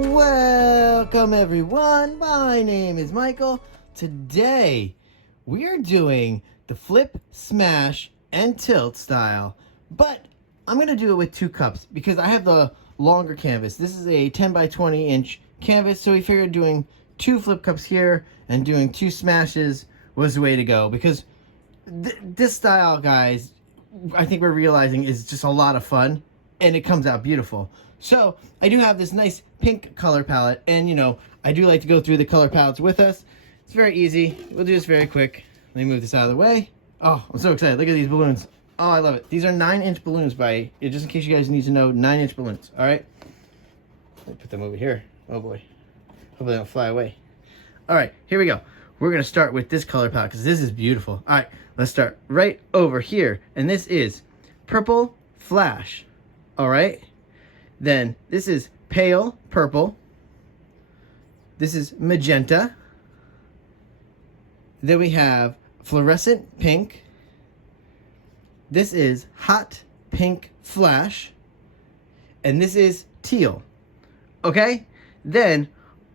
Welcome everyone, my name is Michael. Today we are doing the flip, smash, and tilt style, but I'm going to do it with 2 cups because I have the longer canvas. This is a 10 by 20 inch canvas, so we figured doing 2 flip cups here and doing 2 smashes was the way to go because this style, guys, I think we're realizing is just a lot of fun and it comes out beautiful. So I do have this nice pink color palette, and you know, I do like to go through the color palettes with us. It's very easy. We'll do this very quick. Let me move this out of the way. Oh, I'm so excited. Look at these balloons. Oh, I love it. These are 9-inch balloons just in case you guys need to know, 9-inch balloons. All right. Let me put them over here. Oh boy. Hopefully they don't fly away. All right, here we go. We're going to start with this color palette because this is beautiful. All right, let's start right over here. And this is Purple Flash. All right. Then this is Pale Purple. This is Magenta. Then we have Fluorescent Pink. This is Hot Pink Flash. And this is Teal. Okay? Then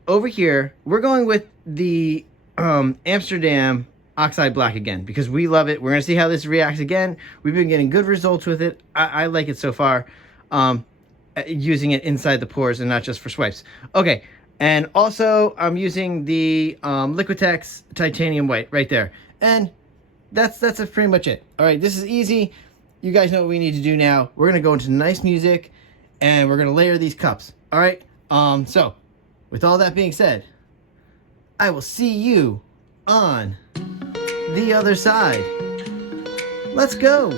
over here, we're going with the Amsterdam Oxide Black again because we love it. We're going to see how this reacts again. We've been getting good results with it. I like it so far. Using it inside the pores and not just for swipes. Okay, and also I'm using the Liquitex Titanium White right there. And that's pretty much it. All right, this is easy. You guys know what we need to do now. We're going to go into nice music and we're going to layer these cups. All right, so with all that being said, I will see you on the other side. Let's go.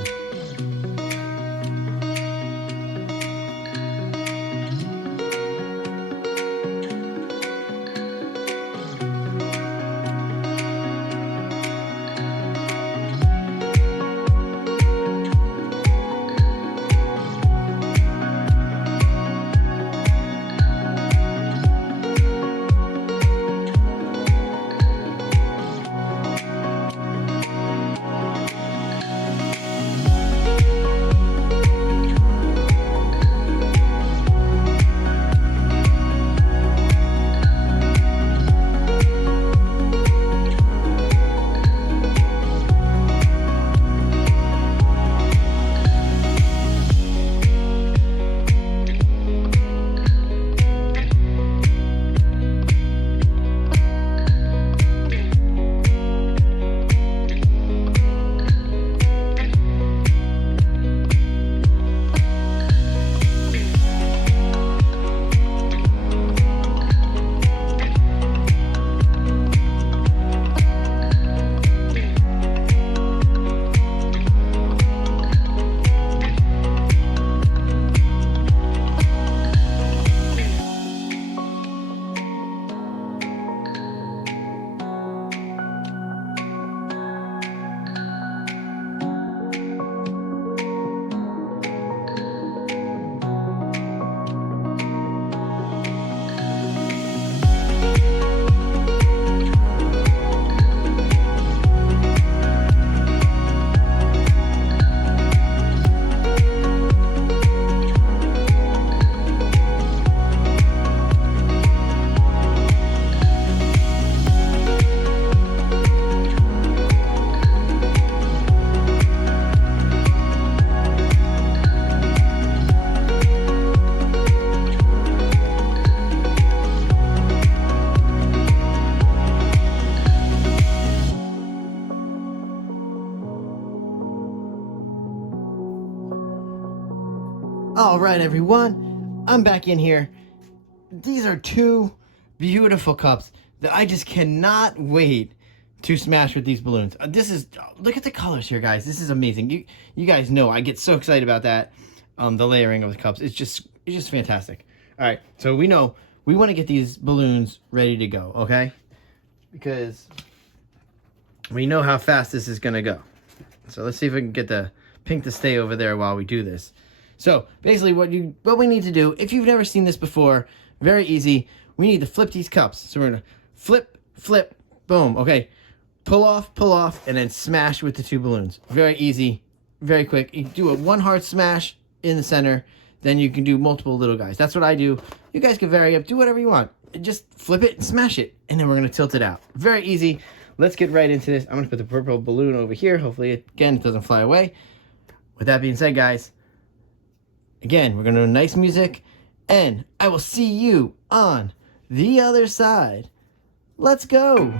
All right, everyone, I'm back in here. These are 2 beautiful cups that I just cannot wait to smash with these balloons. Look at the colors here, guys. This is amazing. You guys know I get so excited about that. The layering of the cups. It's just fantastic. All right, so we know we want to get these balloons ready to go, okay? Because we know how fast this is gonna go. So let's see if we can get the pink to stay over there while we do this. So basically what we need to do, if you've never seen this before, very easy. We need to flip these cups. So we're gonna flip, flip, boom. Okay, pull off, and then smash with the 2 balloons. Very easy, very quick. You do a 1 hard smash in the center, then you can do multiple little guys. That's what I do. You guys can vary up, do whatever you want. Just flip it and smash it, and then we're gonna tilt it out. Very easy. Let's get right into this. I'm gonna put the purple balloon over here. Hopefully, again, it doesn't fly away. With that being said, guys, again, we're gonna do nice music, and I will see you on the other side. Let's go.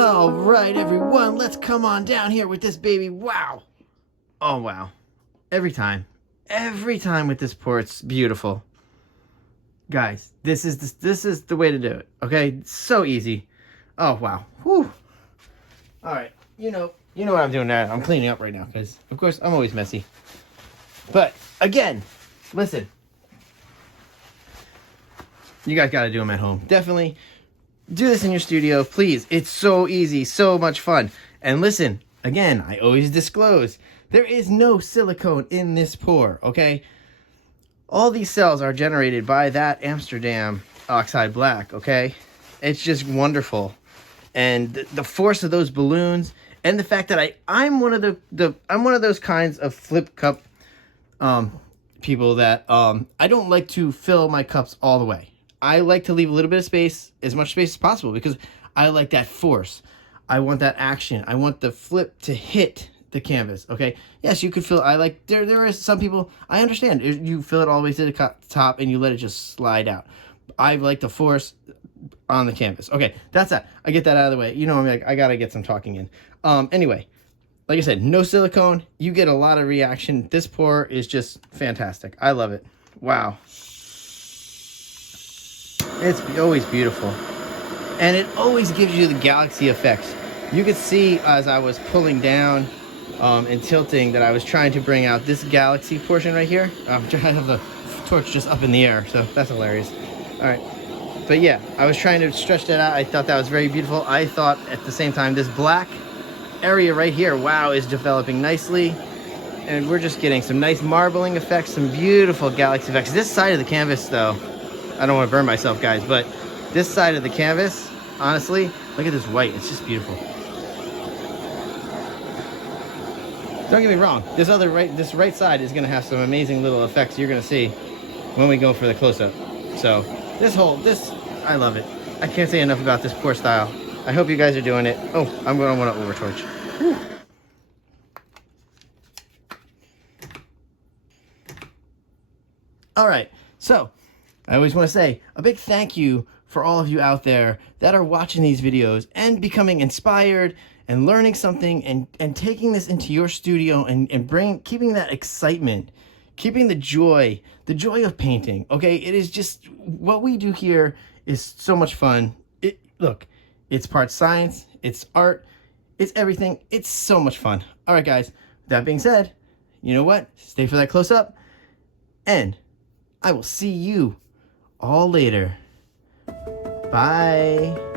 All right, everyone, let's come on down here with this baby. Wow. Oh, wow. Every time with this pour, it's beautiful. Guys, this is the way to do it, okay? It's so easy. Oh, wow. Whew. All right, you know what I'm doing now. I'm cleaning up right now because, of course, I'm always messy. But, again, listen. You guys got to do them at home. Definitely do this in your studio, please. It's so easy, so much fun. And listen, again, I always disclose, there is no silicone in this pour, okay? All these cells are generated by that Amsterdam oxide black, okay? It's just wonderful. And the force of those balloons, and the fact that I'm one of I'm one of those kinds of flip cup people that I don't like to fill my cups all the way. I like to leave a little bit of space, as much space as possible, because I like that force. I want that action. I want the flip to hit the canvas, okay? Yes, you could fill, there is some people, I understand, you fill it all the way to the top and you let it just slide out. I like the force on the canvas. Okay, that's that. I get that out of the way. You know, I'm like, I gotta get some talking in. Anyway, like I said, no silicone. You get a lot of reaction. This pour is just fantastic. I love it. Wow. It's always beautiful. And it always gives you the galaxy effects. You could see as I was pulling down and tilting that I was trying to bring out this galaxy portion right here. I'm trying to have the torch just up in the air, so that's hilarious. All right. But yeah, I was trying to stretch that out. I thought that was very beautiful. I thought at the same time, this black area right here, wow, is developing nicely. And we're just getting some nice marbling effects, some beautiful galaxy effects. This side of the canvas, though, I don't want to burn myself, guys, but this side of the canvas, honestly, look at this white. It's just beautiful. Don't get me wrong. This right side is going to have some amazing little effects you're going to see when we go for the close-up. So I love it. I can't say enough about this pour style. I hope you guys are doing it. Oh, I'm going to want to overtorch. Whew. All right, so I always want to say a big thank you for all of you out there that are watching these videos and becoming inspired and learning something and taking this into your studio and keeping that excitement, keeping the joy of painting. Okay, it is just what we do here is so much fun. Look, it's part science, it's art, it's everything. It's so much fun. All right, guys, that being said, you know what? Stay for that close up, and I will see you all later. Bye.